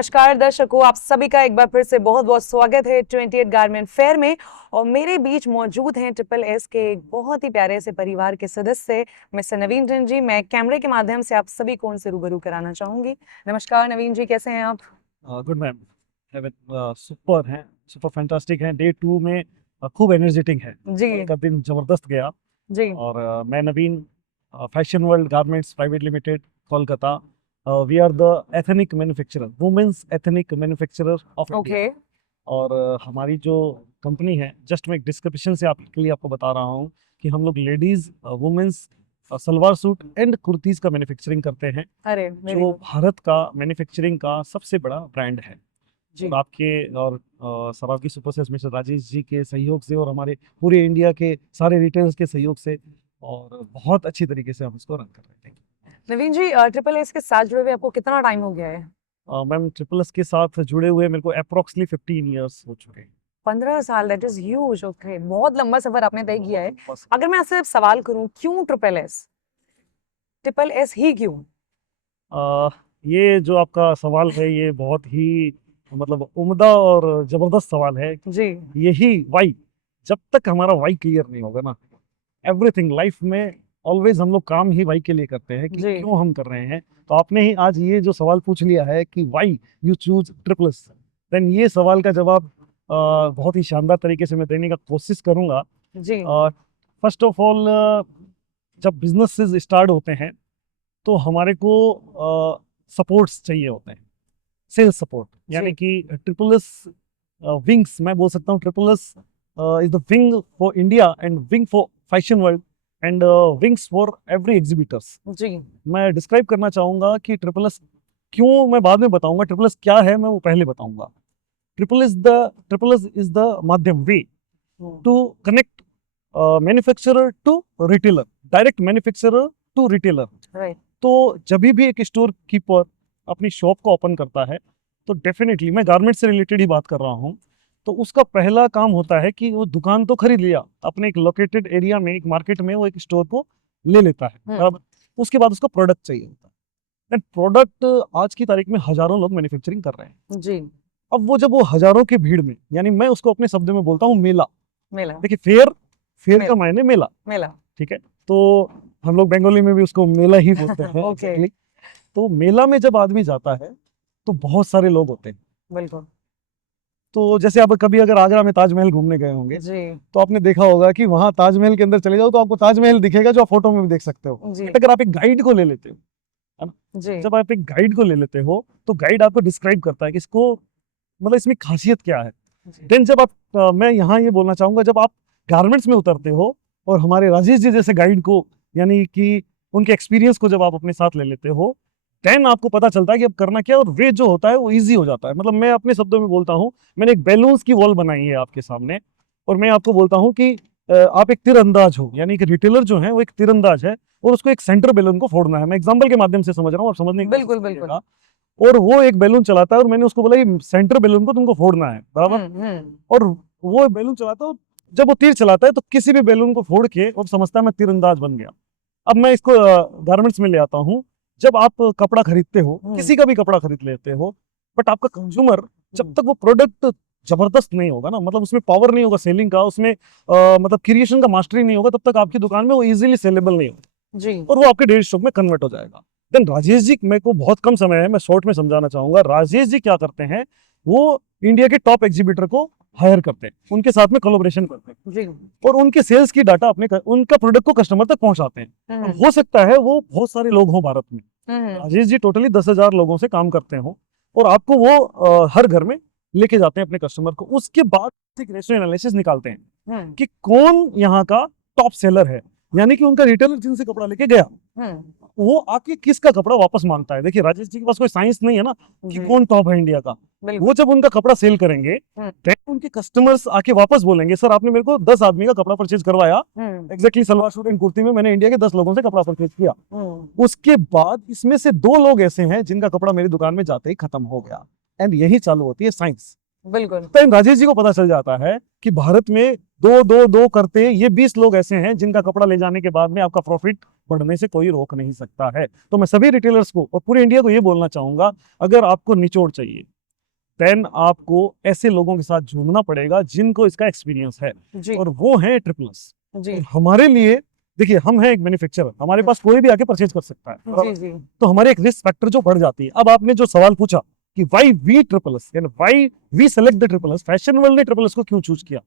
नमस्कार दर्शकों, आप सभी का एक बार फिर से बहुत बहुत स्वागत है 28 गारमेंट फेयर में। और मेरे बीच मौजूद हैं ट्रिपल एस के एक बहुत ही प्यारे से परिवार के सदस्य मिस्टर नवीन जैन जी। मैं कैमरे के माध्यम से आप सभी को उनसे रूबरू कराना चाहूंगी। नमस्कार नवीन जी, कैसे हैं आप? Good ma'am. सुपर हैं, सुपर फैंटास्टिक हैं। डे 2 में खूब एनर्जेटिक है। जी का दिन जबरदस्त गया। जी। और मैं Naveen, fashion world garments private limited, Kolkata. We are the ethnic manufacturer, women's ethnic manufacturer of India. Okay. और हमारी जो कंपनी है, जस्ट मैं एक डिस्क्रिप्शन से आपके लिए आपको बता रहा हूँ कि हम लोग ladies womens salwar suit and kurtis का मैन्युफैक्चरिंग करते हैं, अरे जो भारत का मैन्युफैक्चरिंग का सबसे बड़ा ब्रांड है। जी। और आपके और Saraogi super sales mister Rajesh ji के सहयोग से और हमारे पूरे इंडिया के सारे रिटेलर्स के सहयोग से और बहुत अच्छी तरीके से हम इसको रन कर रहे हैं। नवीन जी, ट्रिपल एस के साथ जुड़े हुए आपको कितना टाइम हो गया है? मैम, ट्रिपल एस के साथ जुड़े हुए मेरे को अप्रोक्सीमेटली 15 ईयर्स हो चुके हैं। 15 साल, दैट इज ह्यूज। ओके, बहुत लंबा सफर आपने तय किया है। बस अगर मैं आपसे सवाल करूं, क्यों ट्रिपल एस? ट्रिपल एस ही क्यों? ये जो आपका सवाल है, ये बहुत ही मतलब उम्दा और जबरदस्त सवाल है। जी यही वाई, जब तक हमारा वाई क्लियर नहीं होगा ना, एवरीथिंग लाइफ में ऑलवेज हम लोग काम ही वाई के लिए करते हैं कि जी। क्यों हम कर रहे हैं। तो आपने ही आज ये जो सवाल पूछ लिया है कि why you choose triple S, then ये सवाल का जवाब बहुत ही शानदार तरीके से मैं देने का कोशिश करूंगा। जी फर्स्ट ऑफ ऑल, जब बिजनेसेस स्टार्ट होते हैं तो हमारे को सपोर्ट्स चाहिए होते हैं, सेल्स सपोर्ट। यानी कि ट्रिपल एस विंग्स, मैं बोल सकता हूँ triple S is the wing for India and wing for fashion world and wings for every exhibitors. जी। मैं डिस्क्राइब करना चाहूंगा कि ट्रिपल एस क्यों, मैं बाद में बताऊंगा ट्रिपल एस क्या है, मैं वो पहले बताऊंगा। ट्रिपल एस इज द माध्यम, way to connect manufacturer to retailer, direct manufacturer to retailer. Right. तो जब भी एक स्टोर कीपर अपनी शॉप को ओपन करता है तो डेफिनेटली, मैं गारमेंट से रिलेटेड ही बात कर रहा हूँ, तो उसका पहला काम होता है कि वो दुकान तो खरीद लिया, अपने एक लोकेटेड एरिया में, एक मार्केट में वो एक स्टोर को ले लेता है, बराबर। उसके बाद उसको प्रोडक्ट चाहिए होता है। देन प्रोडक्ट आज की तारीख में हजारों लोग मैन्युफैक्चरिंग कर रहे हैं जी। अब वो जब वो हजारों की भीड़ में, यानी मैं उसको अपने शब्द में बोलता हूँ मेला। मेला। देखिए, फेयर का मायने मेला, मेला। ठीक है। तो हम लोग बंगाली में भी उसको मेला ही बोलते हैं। ओके। exactly। तो मेला में जब आदमी जाता है तो बहुत सारे लोग होते हैं। बिल्कुल। तो जैसे आप कभी अगर आगरा में ताजमहल घूमने गए होंगे जी तो आपने देखा होगा कि वहां ताजमहल के अंदर चले जाओ तो आपको ताजमहल दिखेगा, जो आप फोटो में भी देख सकते हो। जी अगर आप एक गाइड को ले लेते हो, है ना, जी। जब आप एक गाइड को ले लेते हो तो गाइड आपको डिस्क्राइब करता है कि इसको, मतलब इसमें खासियत क्या है। देन जब आप मैं यहाँ ये बोलना चाहूंगा, जब आप गारमेंट्स में उतरते हो और हमारे राजेश जी जैसे गाइड को, यानी कि उनके एक्सपीरियंस को जब आप अपने साथ ले लेते हो, देन आपको पता चलता है कि अब करना क्या है, और वे जो होता है वो इजी हो जाता है। मतलब मैं अपने शब्दों में बोलता हूँ, मैंने एक बैलून्स की वॉल बनाई है आपके सामने, और मैं आपको बोलता हूँ कि आप एक तीरंदाज हो, यानी कि रिटेलर जो है वो एक तीरंदाज है, और उसको एक सेंटर बैलून को फोड़ना है। मैं एग्जांपल के माध्यम से समझ रहा हूँ, आप समझने की कोशिश बिल्कुल बिल्कुल। कीजिएगा। और वो एक बैलून चलाता है और मैंने उसको बोला ये सेंटर बैलून को तुमको फोड़ना है, बराबर। और वो बैलून चलाता है, जब वो तीर चलाता है तो किसी भी बैलून को फोड़ के वो समझता है मैं तीरंदाज बन गया। अब मैं इसको गारमेंट्स में ले आता हूँ। जब आप कपड़ा खरीदते हो, किसी का भी कपड़ा खरीद लेते हो, बट आपका कंज्यूमर जब तक वो प्रोडक्ट जबरदस्त नहीं होगा ना, मतलब उसमें पावर नहीं होगा सेलिंग का, उसमें मतलब क्रिएशन का मास्टरी नहीं होगा, तब तक आपकी दुकान में वो इजीली सेलेबल नहीं होगा जी। और वो आपके डेली स्टॉक में कन्वर्ट हो जाएगा। देन राजेश जी, मेरे को बहुत कम समय है, मैं शॉर्ट में समझाना चाहूंगा। राजेश जी क्या करते हैं, वो इंडिया के टॉप एग्जीबिटर को हायर करते हैं, उनके साथ में कोलैबोरेशन करते हैं जी। और उनके सेल्स की डाटा उनका प्रोडक्ट को कस्टमर तक पहुंचाते हैं। अब हो सकता है वो बहुत सारे लोग हों भारत में, राजेश जी टोटली 10,000 लोगों से काम करते हो और आपको वो हर घर में लेके जाते हैं अपने कस्टमर को। उसके बाद एक रेशियो एनालिसिस निकालते हैं कि कौन यहाँ का टॉप सेलर है, यानी कि उनका रिटेलर जिनसे कपड़ा लेके गया वो आके किसका कपड़ा वापस मांगता है। देखिए, राजेश जी के पास कोई साइंस नहीं है ना कि कौन टॉप है इंडिया का। वो जब उनका कपड़ा सेल करेंगे तो उनके कस्टमर्स आके वापस बोलेंगे, सर आपने मेरे को 10 आदमी का कपड़ा परचेज करवाया, exactly salwar suit and kurti में मैंने इंडिया के 10 लोगों से कपड़ा परचेज किया। उसके बाद इसमें से 2 लोग ऐसे हैं जिनका कपड़ा मेरी दुकान में जाते ही खत्म हो गया। एंड यही चालू होती है साइंस। बिल्कुल। तो राजेश जी को पता चल जाता है कि भारत में दो दो दो करते ये 20 लोग ऐसे हैं जिनका कपड़ा ले जाने के बाद में आपका प्रॉफिट बढ़ने से कोई रोक नहीं सकता है। तो मैं सभी रिटेलर्स को और पूरे इंडिया को ये बोलना चाहूंगा, अगर आपको निचोड़ चाहिए देन आपको ऐसे लोगों के साथ जुड़ना पड़ेगा जिनको इसका एक्सपीरियंस है, जी और वो है ट्रिपल एस। जी हमारे लिए देखिए, हम हैं एक मैन्युफैक्चरर, हमारे पास कोई भी आके परचेज कर सकता है, जी जी तो हमारे एक रिस्क फैक्टर जो बढ़ जाती है। अब आपने जो सवाल पूछा कि why we triple S and why we select the triple S, fashion world ने ट्रिपल एस को क्यों चूज किया।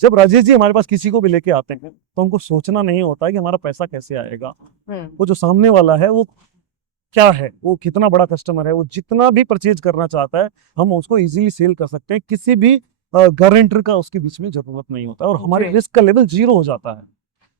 जब राजेश जी हमारे पास किसी को भी लेके आते हैं तो हमको सोचना नहीं होता है कि हमारा पैसा कैसे आएगा, वो जो सामने वाला है वो क्या है, वो कितना बड़ा कस्टमर है, वो जितना भी परचेज करना चाहता है हम उसको इजीली सेल कर सकते हैं, किसी भी गारंटर का उसके बीच में जरूरत नहीं होता है, और हमारे जी। रिस्क का लेवल 0 हो जाता है।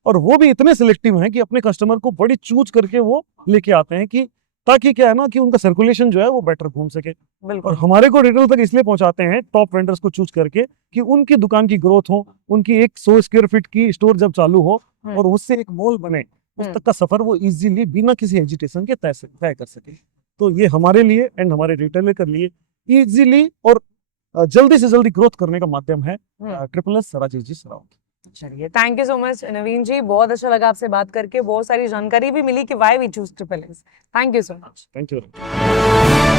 और वो भी इतने सिलेक्टिव हैं कि अपने कस्टमर को बड़ी चूज करके वो लेके आते हैं, कि ताकि क्या है ना कि उनका सर्कुलेशन जो है वो बेटर घूम सके। और बिल्कुल हमारे को रिटेल तक इसलिए पहुंचाते हैं टॉप वेंडर्स को चूज करके कि उनकी दुकान की ग्रोथ हो, उनकी एक 100 स्क्वायर फीट की स्टोर जब चालू हो और उससे एक मॉल बने, उस तक का सफर वो इजीली बिना किसी हेजिटेशन के तय कर सके। तो ये हमारे लिए एंड हमारे रिटेलर के लिए इजीली और जल्दी से जल्दी ग्रोथ करने का माध्यम है ट्रिपल एस राजेश जी सरावत। चलिए, थैंक यू सो मच नवीन जी, बहुत अच्छा लगा आपसे बात करके, बहुत सारी जानकारी भी मिली कि why we choose triple S. Thank you so much. Thank you.